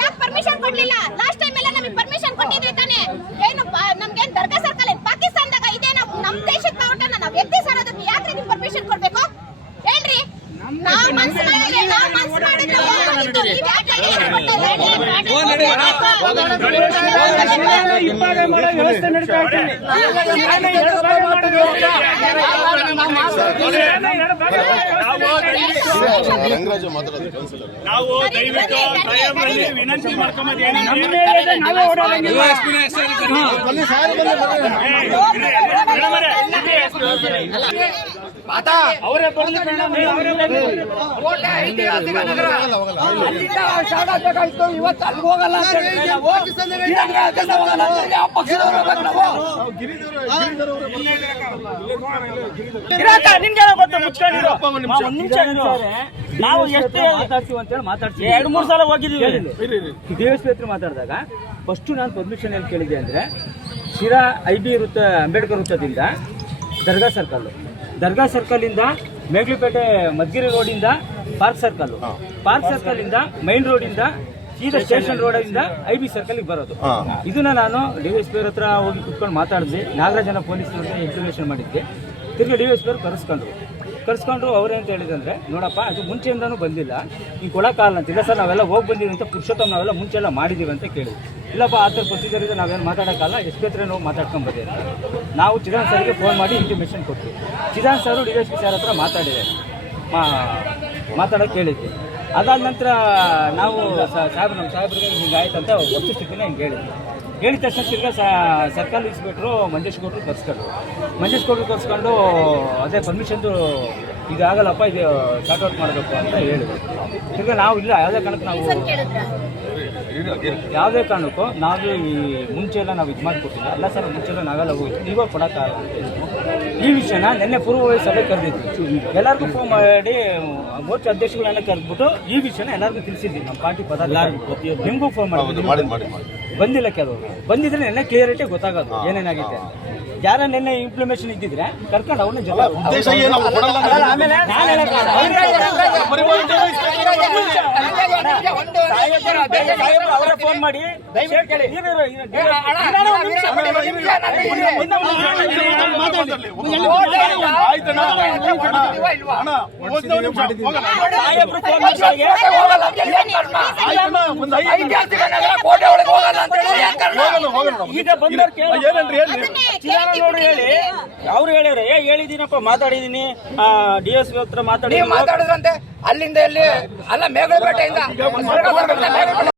ಯಾಕೆ ಪರ್ಮಿಷನ್ ಕೊಡ್ಲಿಲ್ಲ? Last time ಎಲ್ಲ ನಮಗೆ ಪರ್ಮಿಷನ್ ಕೊಟ್ಟಿದ್ರಿ ತಾನೆ. ಏನು ನಮ್ಗೆ ದರ್ಗಾ ಸರ್ಕಲ್ ಪಾಕಿಸ್ತಾನದಾಗ ಇದೆ, ನಮ್ಮ ದೇಶದ ಬಾವುಟನ ನಾವು ಎತ್ತಿ ಸಾರೋದಕ್ಕೆ ಯಾಕೆ ನೀವು ಪರ್ಮಿಷನ್ ಕೊಡ್ಬೇಕು ಹೇಳ್ರಿ? ನಾವು ಮನ್ಸು ಮಾಡಿದ್ರೆ ವ್ಯವಸ್ಥೆ ನಡೀತಾ ನಾವು ದಯವಿಟ್ಟು ವಿನಂತಿ ಅವರೇ ಬರ್ಲಿ. ಇವತ್ತು ಅಲ್ಲಿಗೆ ಹೋಗಲ್ಲ ನಿನ್ಗೆ ಗೊತ್ತ ಮುಚ್ಕೊಂಡಿರೋ ನಾವು ಎಷ್ಟು ಮಾತಾಡ್ತೀವಿ ಅಂತೇಳಿ ಮಾತಾಡ್ತೀವಿ. 2-3 ಸಲ ಹೋಗಿದ್ದೀವಿ ಡಿಎಸ್ಪಿ ಹತ್ರ ಮಾತಾಡಿದಾಗ. ಫಸ್ಟ್ ನಾನು ಪರ್ಮಿಷನ್ ಏನು ಕೇಳಿದೆ ಅಂದರೆ ಶಿರಾ IB ವೃತ್ತ ಅಂಬೇಡ್ಕರ್ ವೃತ್ತದಿಂದ ದರ್ಗಾ ಸರ್ಕಲಿಂದ ಮೇಗ್ಲಿಪೇಟೆ ಮದ್ಗಿರಿ ರೋಡಿಂದ ಪಾರ್ಕ್ ಸರ್ಕಲಿಂದ ಮೈನ್ ರೋಡಿಂದ ಸೀದಾ ಸ್ಟೇಷನ್ ರೋಡಿಂದ IB ಸರ್ಕಲ್ಗೆ ಬರೋದು. ಇದನ್ನ ನಾನು ಡಿಎಸ್ಪಿ ಹತ್ರ ಹೋಗಿ ಕುತ್ಕೊಂಡು ಮಾತಾಡಿದ್ವಿ. ನಾಗರಾಜನ ಪೊಲೀಸರಿಗೆ ಇನ್ಫಾರ್ಮೇಷನ್ ಮಾಡಿದ್ದೆ. ತಿರ್ಗಿ ಡಿಎಸ್ಪಿ ಅವರು ಕರೆಸ್ಕೊಂಡ್ರು. ಅವ್ರೇಂತ ಹೇಳಿದಂದ್ರೆ, ನೋಡಪ್ಪ ಅದು ಮುಂಚೆಯಿಂದನೂ ಬಂದಿಲ್ಲ, ಈಗ ಕೊಡೋಕ್ಕಾಗಲ್ಲ ಅಂತ. ಇಲ್ಲ ಸರ್ ನಾವೆಲ್ಲ ಹೋಗಿ ಬಂದೀವಿ ಅಂತ ಪುರುಷೋತ್ತಮ ನಾವೆಲ್ಲ ಮುಂಚೆ ಎಲ್ಲ ಮಾಡಿದ್ದೀವಿ ಅಂತ ಕೇಳಿದ್ವಿ. ಇಲ್ಲಪ್ಪ ಆ ಥರ ಪ್ರೊಸೀಜರ್ ಇದೆ, ನಾವೇನು ಮಾತಾಡೋಕ್ಕಲ್ಲ, SP ಹತ್ರ ನಾವು ಮಾತಾಡ್ಕೊಂಬರ್ರಿ ಅಂತ ನಾವು ಚಿದಾನ್ ಸರ್ಗೆ ಫೋನ್ ಮಾಡಿ ಇಂಟಿಮೇಷನ್ ಕೊಡ್ತೀವಿ. ಚಿದಾನ್ ಸರ್ DSP ಸರ್ ಹತ್ರ ಮಾತಾಡೋಕ್ಕೆ ಹೇಳಿದ್ವಿ. ಅದಾದ ನಂತರ ನಾವು ನಮ್ಮ ಸಾಹೇಬ್ರಿಗೆ ಹಿಂಗೆ ಆಯ್ತು ಅಂತ ವಸ್ತುಸ್ಥಿತಿನ ಹಿಂಗೆ ಹೇಳಿದ ತಕ್ಷಣ ತಿರ್ಗಿ ಸರ್ಕಲ್ ಇನ್ಸ್ಪೆಕ್ಟ್ರು ಮಂಜೇಶ್ ಗೌಡ್ರು ಕರ್ಸ್ಕೊಂಡು ಅದೇ ಪರ್ಮಿಷನ್ದು ಇದು ಆಗಲ್ಲಪ್ಪ, ಇದು ಶಾರ್ಟ್ಔಟ್ ಮಾಡಬೇಕು ಅಂತ ಹೇಳಿದ್ರು. ತಿರ್ಗಿ ನಾವು ಇಲ್ಲ ಯಾವುದೇ ಕಾರಣಕ್ಕೂ ನಾವು ಈ ಮುಂಚೆ ಎಲ್ಲ ನಾವು ಇದು ಮಾಡಿಕೊಟ್ಟಿಲ್ಲ. ಅಲ್ಲ ಸರ್ ಮುಂಚೆ ಎಲ್ಲ ನಾವೆಲ್ಲ ಹೋಗಿದ್ವಿ, ಇವಾಗ ಕೊಡೋಕ್ಕಾಗಲ್ಲ ಅಂತ ಹೇಳಿದ್ವಿ. ಈ ವಿಷಯನ ನಿನ್ನೆ ಪೂರ್ವಭಾವಿ ಸಭೆ ಕರೆದಿದ್ವಿ. ಎಲ್ಲರಿಗೂ ಫೋನ್ ಮಾಡಿ ಮೋರ್ಚಾ ಅಧ್ಯಕ್ಷಗಳನ್ನ ಕರೆದ್ಬಿಟ್ಟು ಈ ವಿಷಯನ ಎಲ್ಲರಿಗೂ ತಿಳಿಸಿದ್ವಿ. ನಮ್ಮ ಪಾರ್ಟಿ ಪದಾಧಿಕಾರಿ ನಿಮಗೂ ಫೋನ್ ಮಾಡಿ ಬಂದಿಲ್ಲ. ಕೆಲವರು ಬಂದಿದ್ರೆ ನೆನ್ನೆ ಕ್ಲಿಯರಿಟಿ ಗೊತ್ತಾಗೋದು ಏನೇನಾಗಿದೆ. ಯಾರ ನಿನ್ನೆ ಇಂಪ್ಲಿಮೇಷನ್ ಇದ್ದಿದ್ರೆ ಕರ್ಕೊಂಡು ಅವ್ರನ್ನ ಜೊತೆ ಅವರೇ ಫೋನ್ ಮಾಡಿ ಈಗ ನೋಡ್ರಿ ಹೇಳಿ. ಅವ್ರು ಹೇಳ್ಯಾರ ಹೇಳಿದೀನಪ್ಪ, ಮಾತಾಡಿದೀನಿ DSP ಹತ್ರ ಮಾತಾಡಿದ್ರಂತೆ. ಅಲ್ಲಿಂದ ಎಲ್ಲಿ ಅಲ್ಲ ಮೇಘಪೇಟೆಯಿಂದ